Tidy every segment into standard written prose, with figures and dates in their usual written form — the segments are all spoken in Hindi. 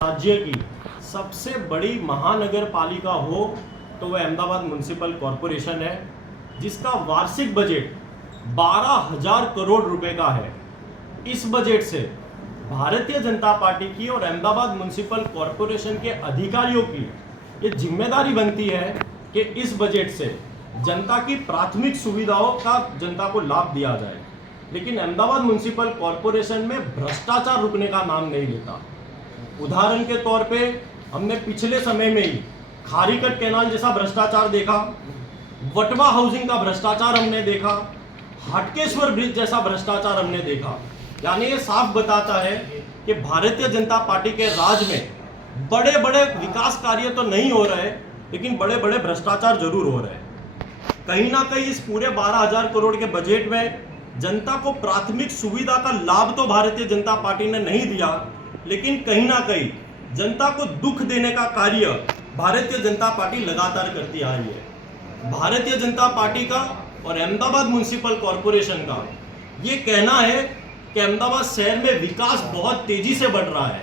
राज्य की सबसे बड़ी महानगर पालिका हो तो वह अहमदाबाद म्युनिसिपल कॉरपोरेशन है, जिसका वार्षिक बजट 12,000 करोड़ रुपए का है। इस बजट से भारतीय जनता पार्टी की और अहमदाबाद म्युनिसिपल कॉरपोरेशन के अधिकारियों की ये जिम्मेदारी बनती है कि इस बजट से जनता की प्राथमिक सुविधाओं का जनता को लाभ दिया जाए। लेकिन अहमदाबाद म्युनिसिपल कॉरपोरेशन में भ्रष्टाचार रुकने का नाम नहीं लेता। उदाहरण के तौर पे हमने पिछले समय में ही खारीकट कैनाल जैसा भ्रष्टाचार देखा, वटवा हाउसिंग का भ्रष्टाचार हमने देखा, हाटकेश्वर ब्रिज जैसा भ्रष्टाचार हमने देखा। यानी ये साफ बताता है कि भारतीय जनता पार्टी के राज में बड़े बड़े विकास कार्य तो नहीं हो रहे, लेकिन बड़े बड़े भ्रष्टाचार जरूर हो रहे हैं। कहीं ना कहीं इस पूरे 12,000 करोड़ के बजट में जनता को प्राथमिक सुविधा का लाभ तो भारतीय जनता पार्टी ने नहीं दिया, लेकिन कहीं ना कहीं जनता को दुख देने का कार्य भारतीय जनता पार्टी लगातार करती आ रही है। भारतीय जनता पार्टी का और अहमदाबाद म्युनिसिपल कॉरपोरेशन का ये कहना है कि अहमदाबाद शहर में विकास बहुत तेजी से बढ़ रहा है,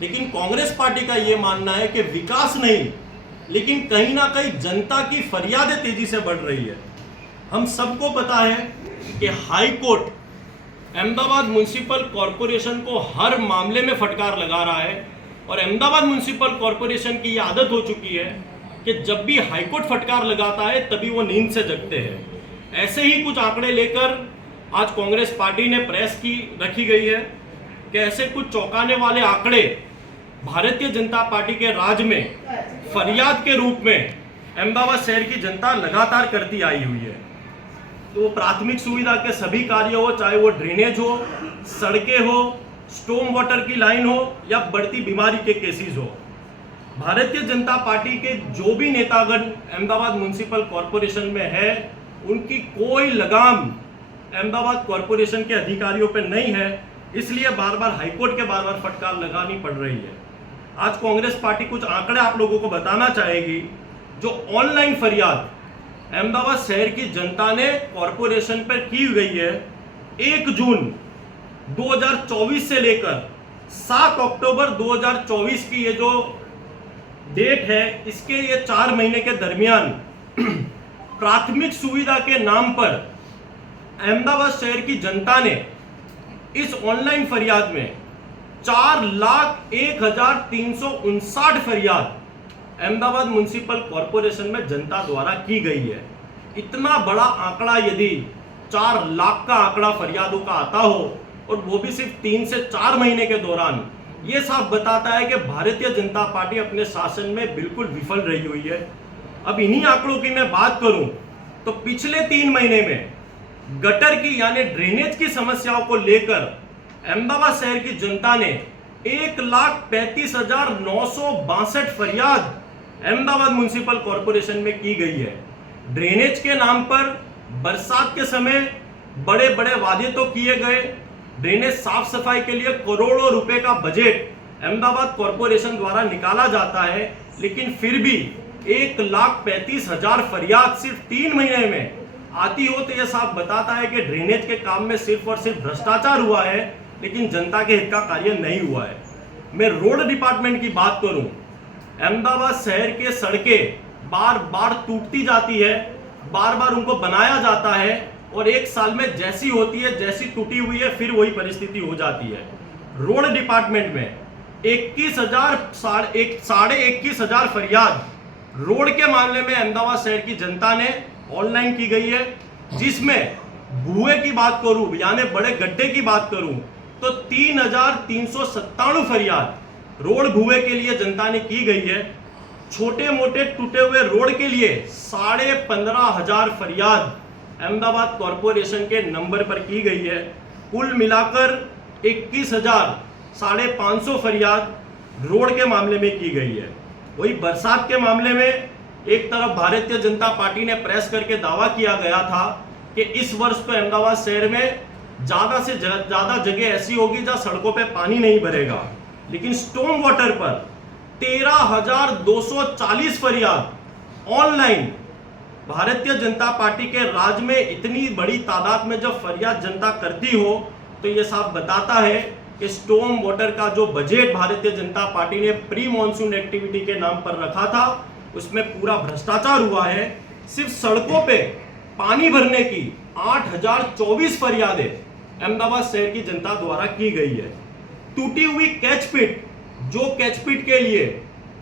लेकिन कांग्रेस पार्टी का ये मानना है कि विकास नहीं, लेकिन कहीं ना कहीं जनता की फरियादें तेजी से बढ़ रही है। हम सबको पता है कि high court Ahmedabad municipal corporation को हर मामले में फटकार लगा रहा है, और अहमदाबाद म्युनिसिपल कॉरपोरेशन की ये आदत हो चुकी है कि जब भी हाईकोर्ट फटकार लगाता है तभी वो नींद से जगते हैं। ऐसे ही कुछ आंकड़े लेकर आज कांग्रेस पार्टी ने प्रेस की रखी गई है कि ऐसे कुछ चौंकाने वाले आंकड़े भारतीय जनता पार्टी के राज में फरियाद के रूप में अहमदाबाद शहर की जनता लगातार करती आई हुई है। तो वो प्राथमिक सुविधा के सभी कार्य हो, चाहे वो ड्रेनेज हो, सड़कें हो, स्टॉर्म वाटर की लाइन हो या बढ़ती बीमारी के केसेस हो, भारतीय जनता पार्टी के जो भी नेतागण अहमदाबाद म्युनिसिपल कॉरपोरेशन में है, उनकी कोई लगाम अहमदाबाद कॉरपोरेशन के अधिकारियों पर नहीं है। इसलिए बार बार हाईकोर्ट के बार बार फटकार लगानी पड़ रही है। आज कांग्रेस पार्टी कुछ आंकड़े आप लोगों को बताना चाहेगी। जो ऑनलाइन फरियाद अहमदाबाद शहर की जनता ने कॉरपोरेशन पर की गई है, 1 जून 2024 से लेकर 7 अक्टूबर 2024 की ये जो डेट है, इसके ये 4 महीने के दरमियान प्राथमिक सुविधा के नाम पर अहमदाबाद शहर की जनता ने इस ऑनलाइन फरियाद में 4,01,359 फरियाद अहमदाबाद म्युनिसिपल कॉरपोरेशन में जनता द्वारा की गई है। इतना बड़ा आंकड़ा यदि 4 लाख का आंकड़ा फरियादों का आता हो, और वो भी सिर्फ 3 से 4 महीने के दौरान, ये साफ बताता है कि भारतीय जनता पार्टी अपने शासन में बिल्कुल विफल रही हुई है। अब इन्हीं आंकड़ों की मैं बात करूं तो पिछले 3 महीने में गटर की यानी ड्रेनेज की समस्याओं को लेकर अहमदाबाद शहर की जनता ने 1,35,962 फरियाद अहमदाबाद म्युनिसिपल कॉरपोरेशन में की गई है। ड्रेनेज के नाम पर बरसात के समय बड़े बड़े वादे तो किए गए, ड्रेनेज साफ सफाई के लिए करोड़ों रुपए का बजट अहमदाबाद कॉरपोरेशन द्वारा निकाला जाता है, लेकिन फिर भी 1,35,000 फरियाद सिर्फ 3 महीने में आती हो, तो यह साफ बताता है कि ड्रेनेज के काम में सिर्फ और सिर्फ भ्रष्टाचार हुआ है, लेकिन जनता के हित का कार्य नहीं हुआ है। मैं रोड डिपार्टमेंट की बात करूं, अहमदाबाद शहर के सड़कें बार बार टूटती जाती है, बार बार उनको बनाया जाता है, और 1 साल में जैसी होती है, जैसी टूटी हुई है, फिर वही परिस्थिति हो जाती है। रोड डिपार्टमेंट में 21,000 फरियाद रोड के मामले में अहमदाबाद शहर की जनता ने ऑनलाइन की गई है, जिसमें भुए की बात करूं यानी बड़े गड्ढे की बात करूं तो 3,397 फरियाद रोड भुए के लिए जनता ने की गई है। छोटे मोटे टूटे हुए रोड के लिए 15,500 फरियाद अहमदाबाद कॉरपोरेशन के नंबर पर की गई है। कुल मिलाकर 21,550 फरियाद रोड के मामले में की गई है। वही बरसात के मामले में एक तरफ भारतीय जनता पार्टी ने प्रेस करके दावा किया गया था कि इस वर्ष तो अहमदाबाद शहर में ज्यादा से ज्यादा जगह ऐसी होगी जहां सड़कों पे पानी नहीं भरेगा, लेकिन स्टॉर्म वाटर पर 13,240 फरियाद ऑनलाइन। भारतीय जनता पार्टी के राज में इतनी बड़ी तादाद में जब फरियाद जनता करती हो, तो यह साफ बताता है कि स्टॉर्म वाटर का जो बजट भारतीय जनता पार्टी ने प्री मॉनसून एक्टिविटी के नाम पर रखा था उसमें पूरा भ्रष्टाचार हुआ है। सिर्फ सड़कों पे पानी भरने की 8024 फरियादें अहमदाबाद शहर की जनता द्वारा की गई है। टूटी हुई कैच पिट, जो कैच पिट के लिए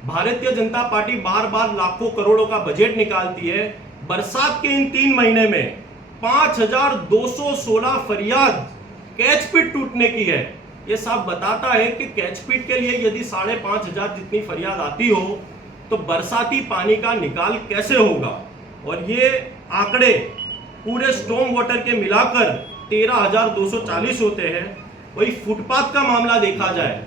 भारतीय जनता पार्टी बार बार लाखों करोड़ों का बजट निकालती है, बरसात के इन 3 महीने में 5216 फरियाद कैच पिट टूटने की है। ये साफ बताता है कि कैच पिट के लिए यदि 5500 जितनी फरियाद आती हो तो बरसाती पानी का निकाल कैसे होगा। और ये आंकड़े पूरे स्टॉर्म वाटर के मिलाकर 13,240 होते हैं। वही फुटपाथ का मामला देखा जाए,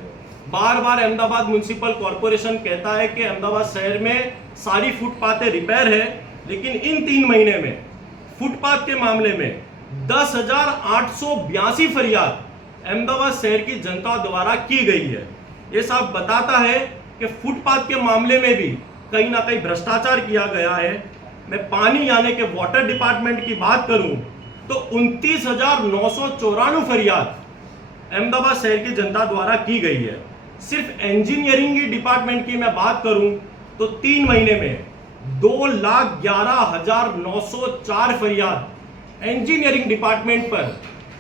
बार बार अहमदाबाद म्युनिसिपल कॉरपोरेशन कहता है कि अहमदाबाद शहर में सारी फुटपाथें रिपेयर है, लेकिन इन 3 महीने में फुटपाथ के मामले में 10,882 फरियाद अहमदाबाद शहर की जनता द्वारा की गई है। ये साफ बताता है कि फुटपाथ के मामले में भी कहीं ना कहीं भ्रष्टाचार किया गया है। मैं पानी यानी कि वाटर डिपार्टमेंट की बात करूं तो 29,994 फरियाद अहमदाबाद शहर की जनता द्वारा की गई है। सिर्फ इंजीनियरिंग डिपार्टमेंट की मैं बात करूं तो 3 महीने में 2,11,904 फरियाद इंजीनियरिंग डिपार्टमेंट पर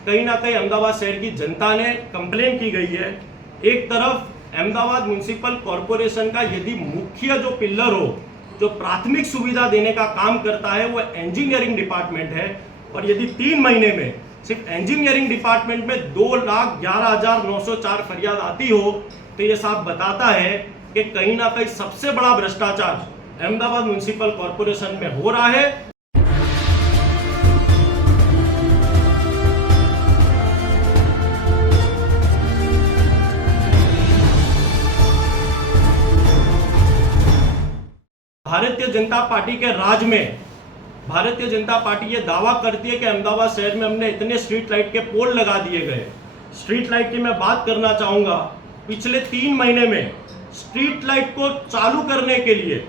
कहीं ना कहीं अहमदाबाद शहर की जनता ने कंप्लेन की गई है। एक तरफ अहमदाबाद म्युनिसिपल कॉरपोरेशन का यदि मुख्य जो पिलर हो, जो प्राथमिक सुविधा देने का काम करता है, वो इंजीनियरिंग डिपार्टमेंट है, और यदि 3 महीने में सिर्फ इंजीनियरिंग डिपार्टमेंट में 2,11,904 फरियाद आती हो तो ये साफ बताता है कि कहीं ना कहीं सबसे बड़ा भ्रष्टाचार अहमदाबाद म्युनिसिपल कॉरपोरेशन में हो रहा है। भारतीय जनता पार्टी के राज में भारतीय जनता पार्टी ये दावा करती है कि अहमदाबाद शहर में हमने इतने स्ट्रीट लाइट के पोल लगा दिए गए। स्ट्रीट लाइट की मैं बात करना चाहूंगा, पिछले 3 महीने में स्ट्रीट लाइट को चालू करने के लिए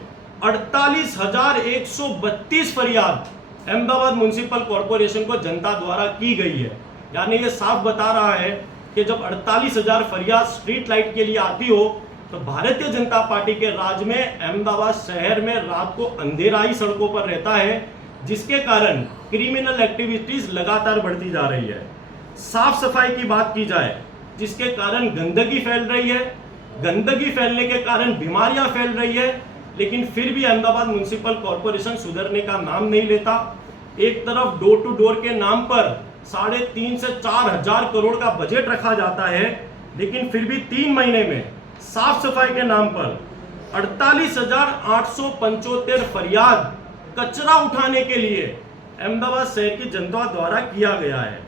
48,132 फरियाद अहमदाबाद म्युनिसिपल कॉरपोरेशन को जनता द्वारा की गई है। यानी ये साफ बता रहा है कि जब 48,000 फरियाद स्ट्रीट लाइट के लिए आती हो तो भारतीय जनता पार्टी के राज में अहमदाबाद शहर में रात को अंधेरा ही सड़कों पर रहता है, जिसके कारण क्रिमिनल एक्टिविटीज लगातार बढ़ती जा रही है। साफ सफाई की बात की जाए, जिसके कारण गंदगी फैल रही है, गंदगी फैलने के कारण बीमारियां फैल रही है, लेकिन फिर भी अहमदाबाद म्युनिसिपल कॉरपोरेशन सुधरने का नाम नहीं लेता। एक तरफ डोर टू डोर के नाम पर 3.5 से 4,000 करोड़ का बजट रखा जाता है, लेकिन फिर भी 3 महीने में साफ सफाई के नाम पर 48,875 फरियाद कचरा उठाने के लिए अहमदाबाद शहर की जनता द्वारा किया गया है।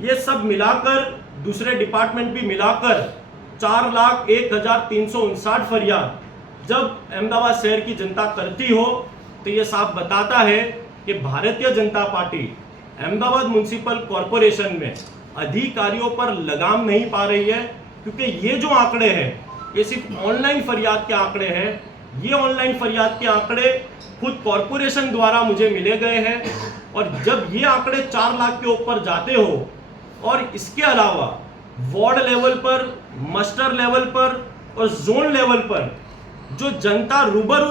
ये सब मिलाकर, दूसरे डिपार्टमेंट भी मिलाकर 4,01,359 फरियाद जब अहमदाबाद शहर की जनता करती हो तो ये साफ बताता है कि Bharatiya Janata party Ahmedabad municipal corporation में अधिकारियों पर लगाम नहीं पा रही है, क्योंकि ये जो आंकड़े हैं ये सिर्फ ऑनलाइन फरियाद के आंकड़े हैं। ये ऑनलाइन फरियाद के आंकड़े खुद कॉरपोरेशन द्वारा मुझे मिले गए हैं, और जब ये आंकड़े 4 लाख के ऊपर जाते हो और इसके अलावा वार्ड लेवल पर, मस्टर लेवल पर और जोन लेवल पर जो जनता रूबरू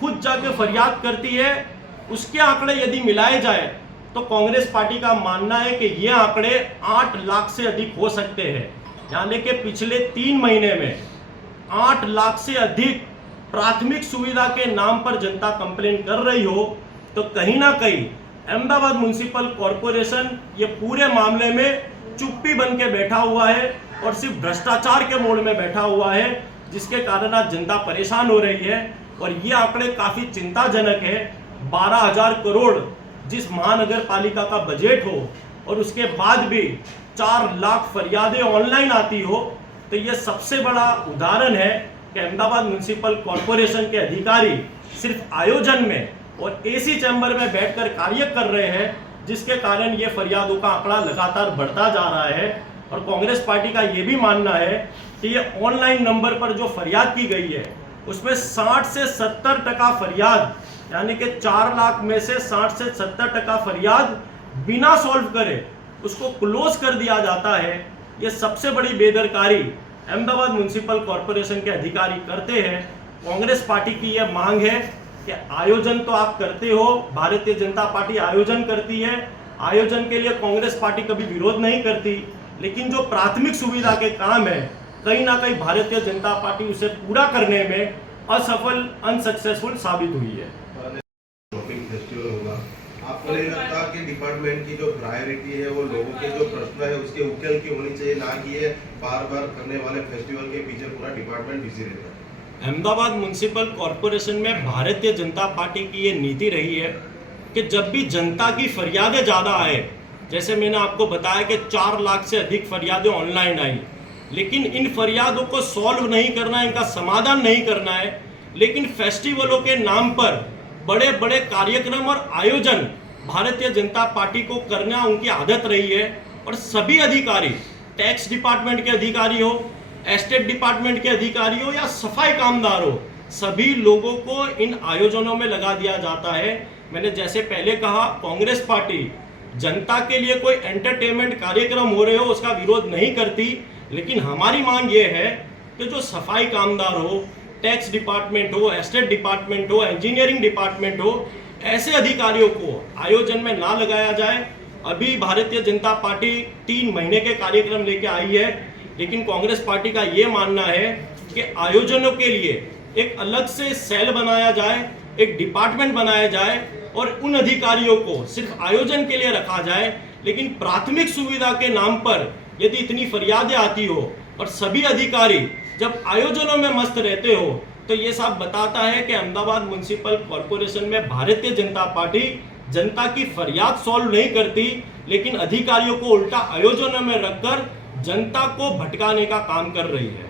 खुद जाके फरियाद करती है, उसके आंकड़े यदि मिलाए जाए तो कांग्रेस पार्टी का मानना है कि ये आंकड़े 8 लाख से अधिक हो सकते हैं। यानी कि पिछले 3 महीने में 8 लाख से अधिक प्राथमिक सुविधा के नाम पर जनता कंप्लेन कर रही हो, तो कहीं ना कहीं अहमदाबाद म्युनिसिपल कॉरपोरेशन ये पूरे मामले में चुप्पी बन के बैठा हुआ है और सिर्फ भ्रष्टाचार के मोड़ में बैठा हुआ है, जिसके कारण आज जनता परेशान हो रही है। और ये आंकड़े काफी चिंताजनक है। 12,000 करोड़ जिस महानगर पालिका का बजट हो और उसके बाद भी 4 लाख फरियादें ऑनलाइन आती हो, तो ये सबसे बड़ा उदाहरण है कि अहमदाबाद म्युनिसिपल कॉरपोरेशन के अधिकारी सिर्फ आयोजन में और एसी चैम्बर में बैठकर कार्य कर रहे हैं, जिसके कारण ये फरियादों का आंकड़ा लगातार बढ़ता जा रहा है। और कांग्रेस पार्टी का ये भी मानना है कि ये ऑनलाइन नंबर पर जो फरियाद की गई है उसमें 60 से 70% फरियाद, यानी कि 4 लाख में से 60 से 70% फरियाद बिना सॉल्व करे उसको क्लोज कर दिया जाता है। ये सबसे बड़ी बेदरकारी अहमदाबाद म्युनिसिपल कॉरपोरेशन के अधिकारी करते हैं। कांग्रेस पार्टी की यह मांग है कि आयोजन तो आप करते हो, भारतीय जनता पार्टी आयोजन करती है, आयोजन के लिए कांग्रेस पार्टी कभी विरोध नहीं करती, लेकिन जो प्राथमिक सुविधा के काम है कहीं ना कहीं भारतीय जनता पार्टी उसे पूरा करने में असफल, अनसक्सेसफुल साबित हुई है। शॉपिंग फेस्टिवल होगा, आपको नहीं लगता कि डिपार्टमेंट की जो प्रायोरिटी है वो लोगों के जो प्रश्न है उसके उकेल की होनी चाहिए, ना कि ये बार बार करने वाले फेस्टिवल के पीछे पूरा डिपार्टमेंट बिजी रहता है? अहमदाबाद म्युनिसिपल कॉरपोरेशन में भारतीय जनता पार्टी की ये नीति रही है कि जब भी जनता की फरियादें ज़्यादा आए, जैसे मैंने आपको बताया कि 4 लाख से अधिक फरियादें ऑनलाइन आई, लेकिन इन फरियादों को सॉल्व नहीं करना है, इनका समाधान नहीं करना है, लेकिन फेस्टिवलों के नाम पर बड़े बड़े कार्यक्रम और आयोजन भारतीय जनता पार्टी को करना उनकी आदत रही है। और सभी अधिकारी, टैक्स डिपार्टमेंट के अधिकारी हो, एस्टेट डिपार्टमेंट के अधिकारी हो या सफाई कामदार हो, सभी लोगों को इन आयोजनों में लगा दिया जाता है। मैंने जैसे पहले कहा, कांग्रेस पार्टी जनता के लिए कोई एंटरटेनमेंट कार्यक्रम हो रहे हो उसका विरोध नहीं करती, लेकिन हमारी मांग ये है कि जो सफाई कामदार हो, टैक्स डिपार्टमेंट हो, एस्टेट डिपार्टमेंट हो, इंजीनियरिंग डिपार्टमेंट हो, ऐसे अधिकारियों को आयोजन में ना लगाया जाए। अभी भारतीय जनता पार्टी 3 महीने के कार्यक्रम लेके आई है, लेकिन कांग्रेस पार्टी का ये मानना है कि आयोजनों के लिए एक अलग से सेल बनाया जाए, एक डिपार्टमेंट बनाया जाए और उन अधिकारियों को सिर्फ आयोजन के लिए रखा जाए। लेकिन प्राथमिक सुविधा के नाम पर यदि इतनी फरियादें आती हो और सभी अधिकारी जब आयोजनों में मस्त रहते हो, तो ये सब बताता है कि अहमदाबाद म्युनिसिपल कॉरपोरेशन में भारतीय जनता पार्टी जनता की फरियाद सॉल्व नहीं करती, लेकिन अधिकारियों को उल्टा आयोजनों में रखकर जनता को भटकाने का काम कर रही है।